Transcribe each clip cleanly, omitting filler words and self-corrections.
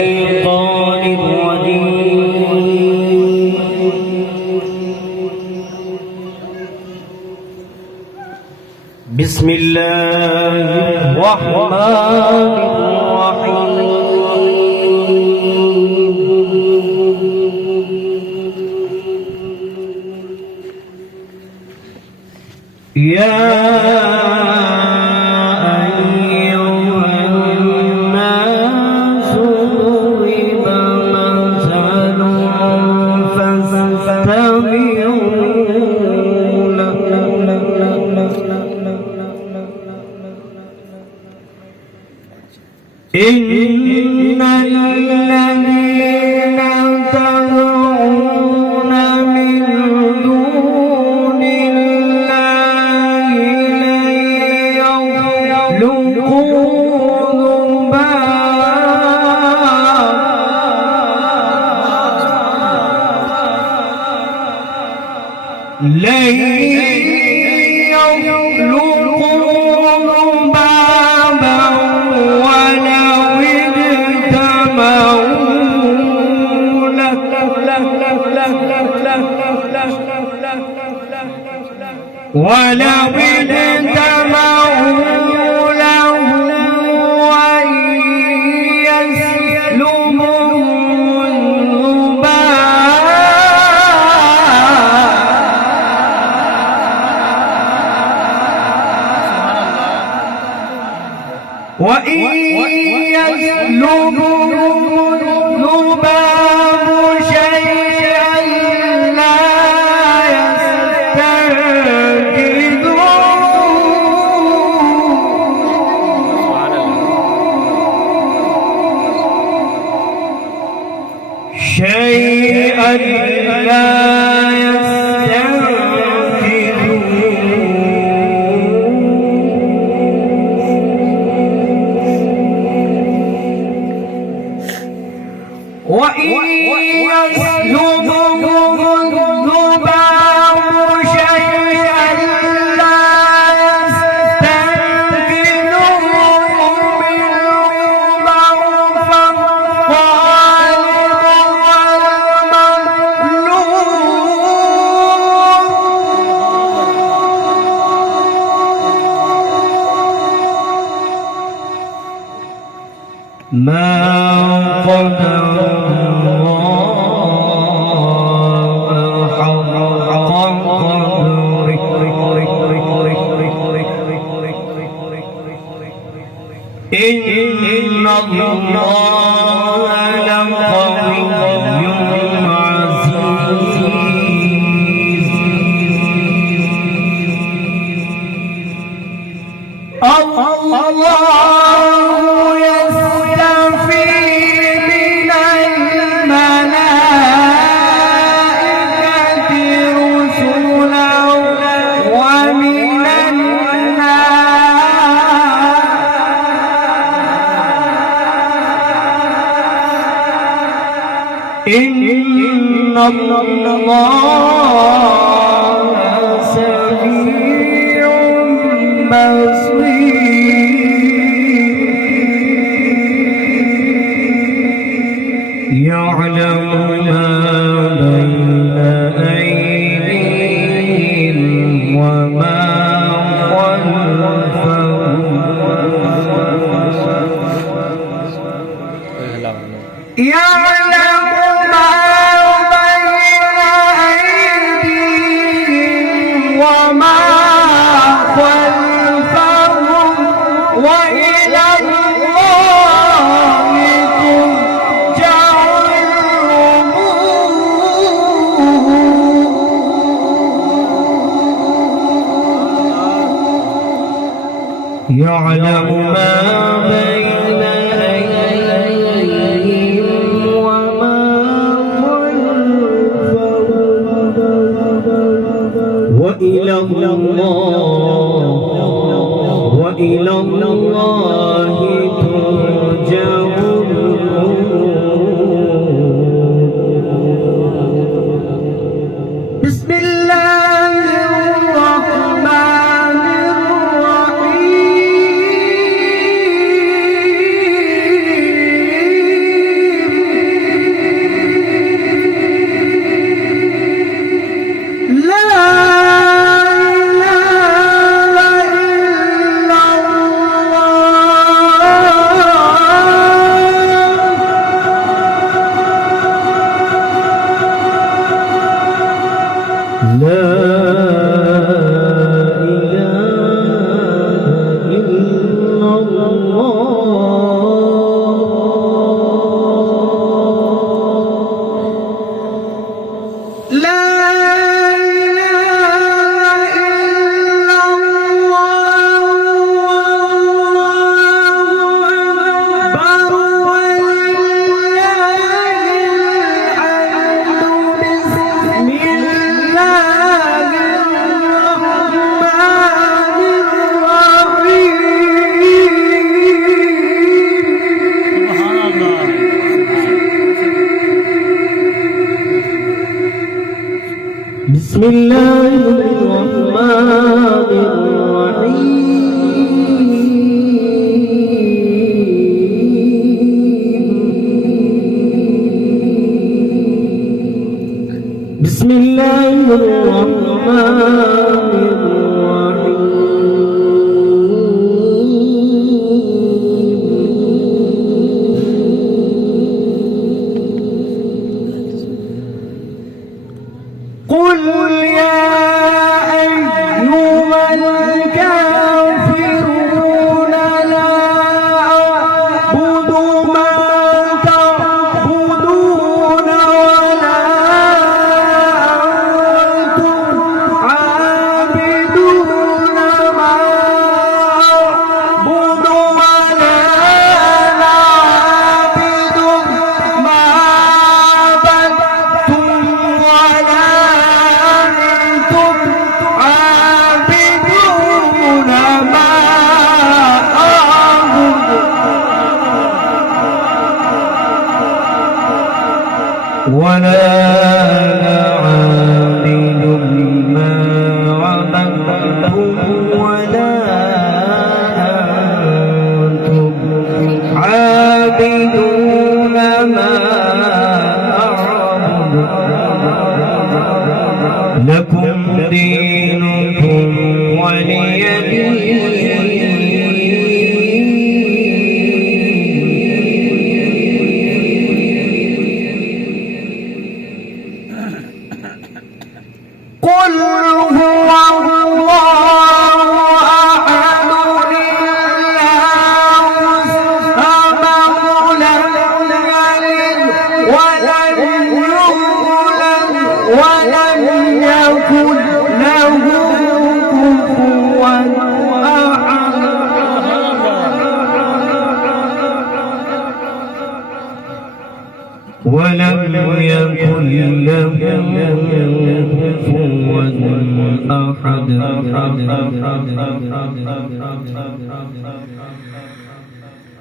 الشيطان الرجيم. بسم الله الرحمن الرحيم. إن الذين تدعون من دون الله لن يخلقوا ذبابا ولو اجتمعوا له وإن يسلبهم الذباب شيئا لا شيئا لا يستنكرون وإن يسلبهم الذباب شيئا لا يستنكروه منه ضعف ما قدر الله حق قدره إن الله لقوي عزيز. الله إن الله سميع بصير يعلم ما بين أيديهم وما خلفهم وإلى الله ترجع الأمور يعلم ما بين أيديهم وما خلفهم وإلى الله ترجع الأمور. بسم الله الرحمن الرحيم. بسم الله الرحمن الرحيم بسم الله الرحمن قل يا أيها الكافرون لا أعبد ما تعبدون ولا أنتم عابدون ما أعبد ولا أنا عابد ما عبدتم ولا ولا أنا عابد ما عبدتم ولا أنتم عابدون ما أعبد لكم دينكم ولي قل هو الله أحد الله الصمد لم يلد ولم يولد ولم يكن له كفوا أحد ولم يكن له كفوا أحد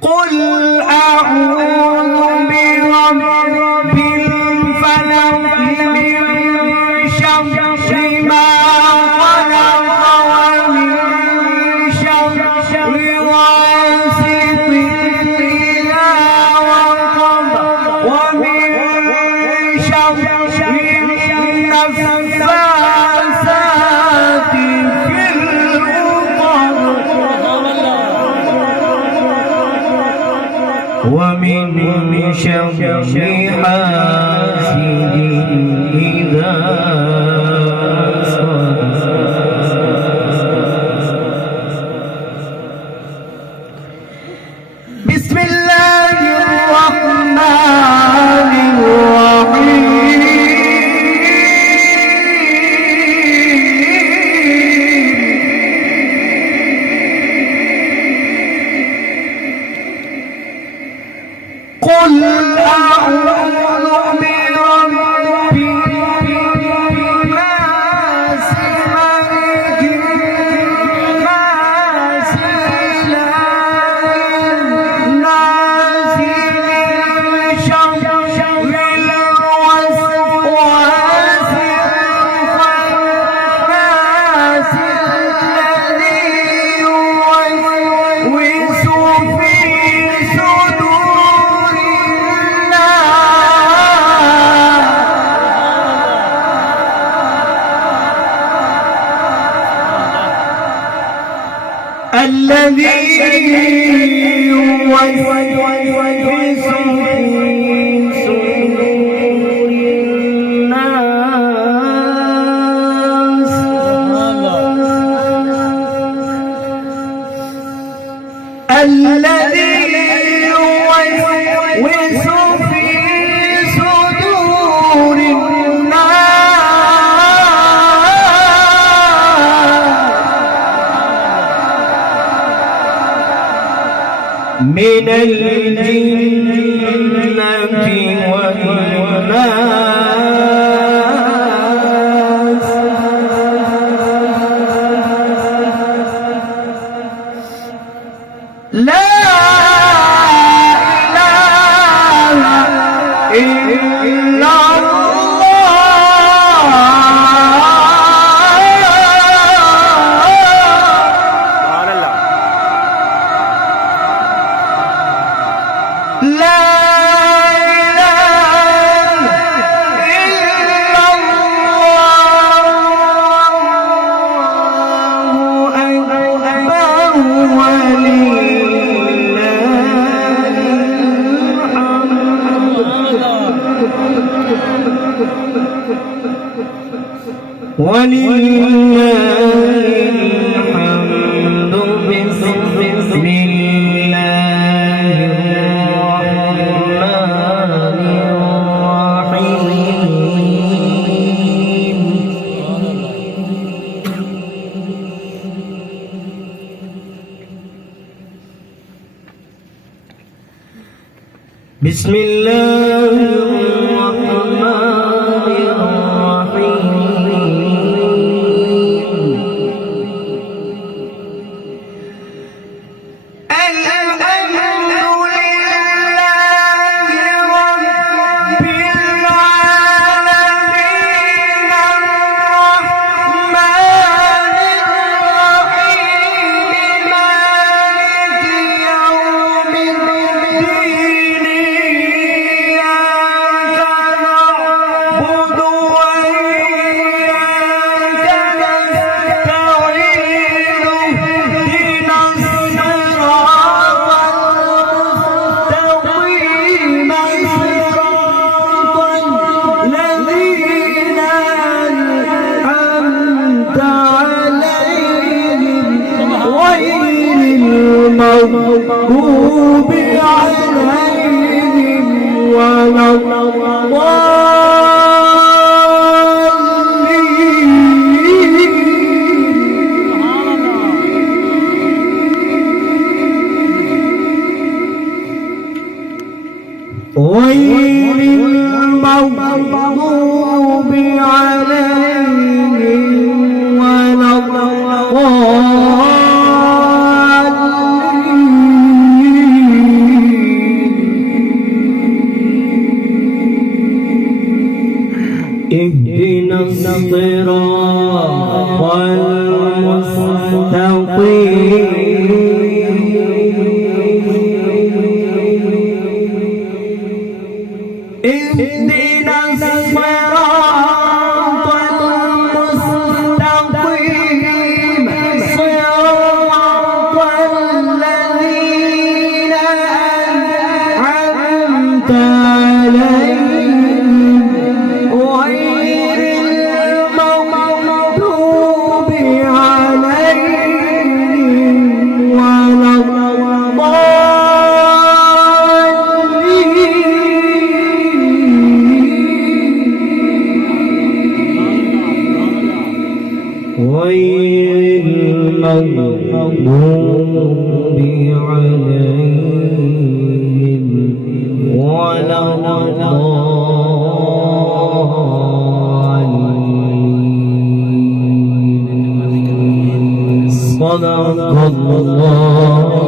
قل أعوذ برب الفلق من شر ما خلق ومن شر غاسق إذا وقب ومن شر النفاثات في العقد ومن شر حاسد إذا بسم الله الرحمن الرحيم قل أعوذ برب الناس ملك الناس إله الناس من شر الوسواس الخناس الذي يوسوس في صدور الذي يوسوس في صدور الناس الذي يوسوس في صدور من الجنة والناس لا إله إلا الله ولله الحمد. بسم الله الرحمن الرحيم. بسم الله الرحمن الرحيم. الحمد لله رب العالمين الرحمن الرحيم مالك يوم الدين. المغضوب عليهم ولا الضالين. غير المغضوب عليهم ولا الضالين. اهدنا الصراط المستقيم. اهدنا الصراط المستقيم صراط الذين أنعمت عليهم غير المغضوب عليهم ولا غير المغضوب عليهم ولا الضالين. صدق الله